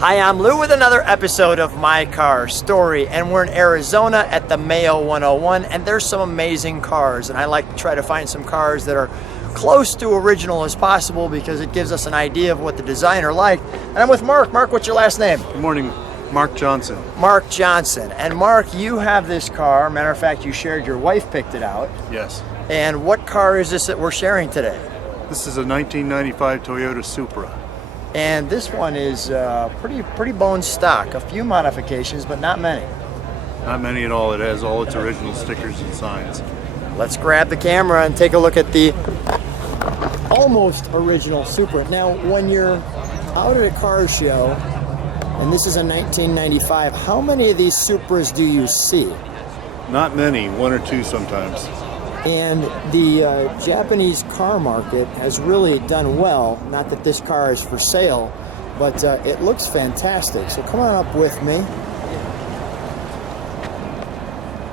Hi, I'm Lou with another episode of My Car Story, and we're in Arizona at the Mayo 101, and there's some amazing cars, and I like to try to find some cars that are close to original as possible because it gives us an idea of what the designer liked. And I'm with Mark. Mark, what's your last name? Good morning, Mark Johnson. Mark Johnson. And Mark, you have this car. Matter of fact, you shared, your wife picked it out. Yes. And what car is this that we're sharing today? This is a 1995 Toyota Supra. And this one is pretty bone stock. A few modifications, but not many. Not many at all. It has all its original stickers and signs. Let's grab the camera and take a look at the almost original Supra. Now, when you're out at a car show, and this is a 1995, how many of these Supras do you see? Not many, one or two sometimes. And the Japanese car market has really done well. Not that this car is for sale, but it looks fantastic. So come on up with me.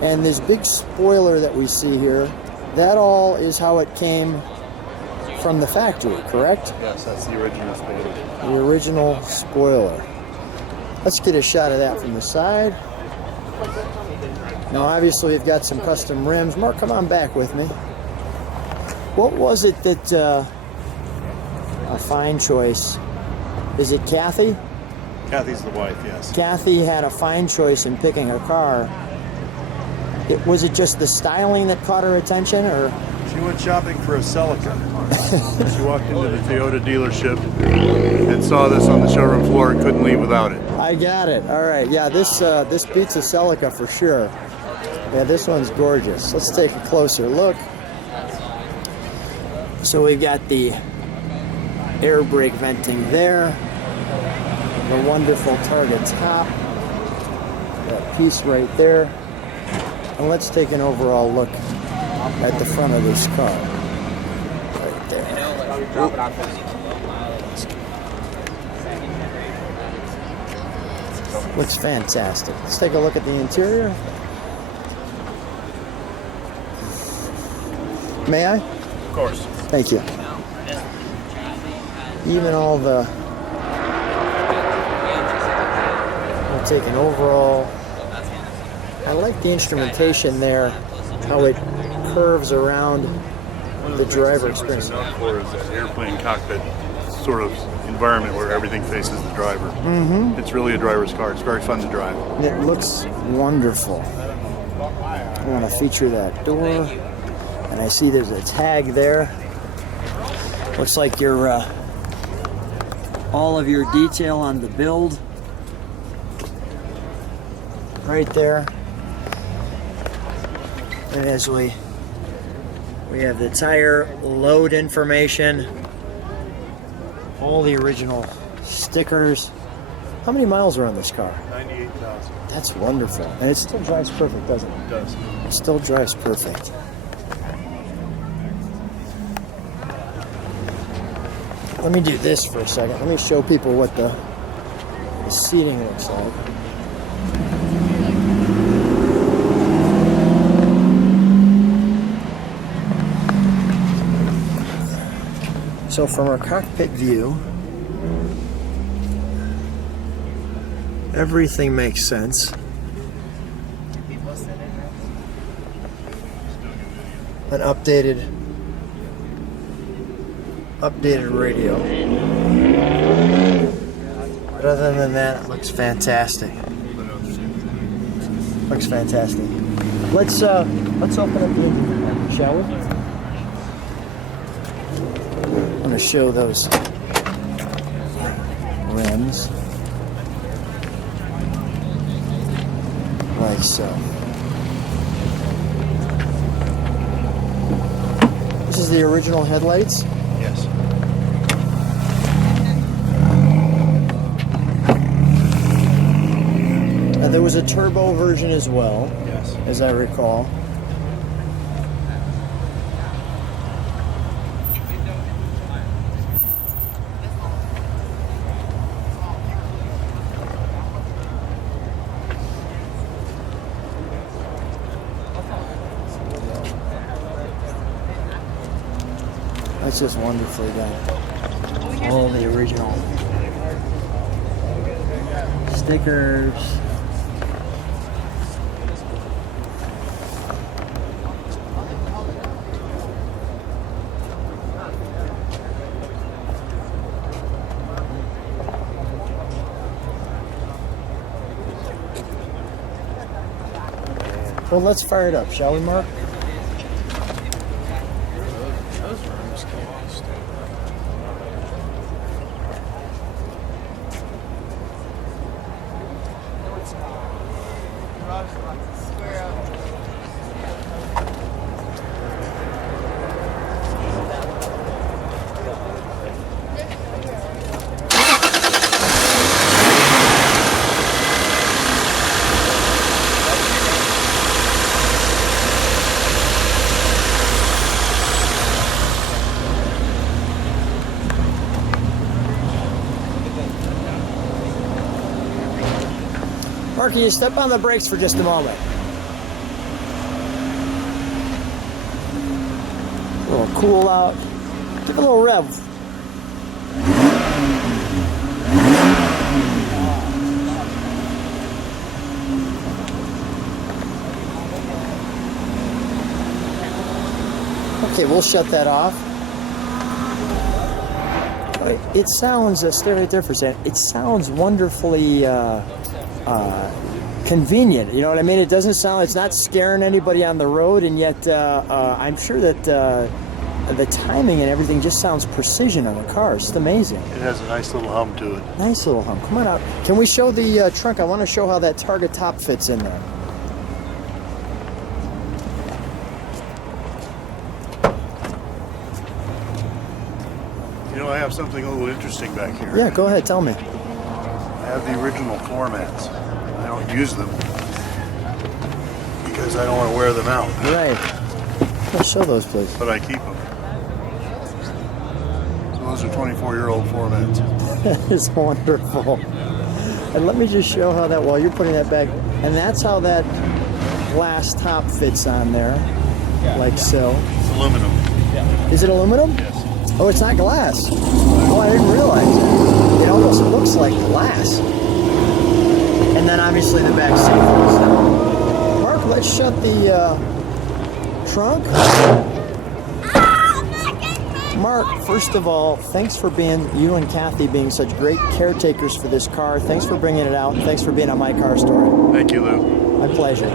And this big spoiler that we see here, that all is how it came from the factory, correct? Yes, that's the original spoiler. The original spoiler. Let's get a shot of that from the side. Now, obviously, we've got some custom rims. Mark, come on back with me. What was it that, a fine choice, is it Kathy? Kathy's the wife, yes. Kathy had a fine choice in picking her car. Was it just the styling that caught her attention, or? She went shopping for a Celica. She walked into the Toyota dealership and saw this on the showroom floor and couldn't leave without it. I got it. All right. Yeah, this beats a Celica for sure. Yeah, this one's gorgeous. Let's take a closer look. So we've got the air brake venting there, the wonderful target top, that piece right there. And let's take an overall look at the front of this car. Right there. Looks fantastic. Let's take a look at the interior. May I? Of course. Thank you. Even all the... We'll take an overall... I like the instrumentation there, how it curves around the driver experience. For is an airplane cockpit sort of environment where everything faces the driver. Mm-hmm. It's really a driver's car. It's very fun to drive. It looks wonderful. I want to feature that door, and I see there's a tag there. Looks like your all of your detail on the build right there. And as we have the tire load information, all the original stickers. How many miles are on this car? 98,000. That's wonderful. And it still drives perfect, doesn't it? It does. It still drives perfect. Let me do this for a second. Let me show people what the seating looks like. So from our cockpit view, everything makes sense. An updated radio. But other than that, it looks fantastic. Looks fantastic. Let's open up the engine, shall we? I'm going to show those rims like so. This is the original headlights. Yes. There was a turbo version as well, Yes. as I recall. That's just wonderfully done. All the original stickers. Well, let's fire it up, shall we, Mark? Marky, you step on the brakes for just a moment. A little cool out. Give it a little rev. Okay, we'll shut that off. It sounds, stay right there for a second. It sounds wonderfully convenient, you know what I mean? It doesn't sound, it's not scaring anybody on the road, and yet I'm sure that the timing and everything just sounds precision on the car. It's just amazing. It has a nice little hum to it. Nice little hum. Come on out. Can we show the trunk? I want to show how that Target top fits in there. You know, I have something a little interesting back here. Yeah, go ahead, tell me. I have the original floor mats. I don't use them because I don't want to wear them out. Right. Let's show those, please. But I keep them. So those are 24-year-old floor mats. That is wonderful. And let me just show how that, while you're putting that back, and that's how that glass top fits on there, like so. It's aluminum. Is it aluminum? Yes. Oh, it's not glass. Oh, I didn't realize it. It almost looks like glass. And then obviously the back seat folds down. Mark, let's shut the trunk. Mark, first of all, thanks for being, you and Kathy being such great caretakers for this car. Thanks for bringing it out, and thanks for being on My Car Story. Thank you, Lou. My pleasure.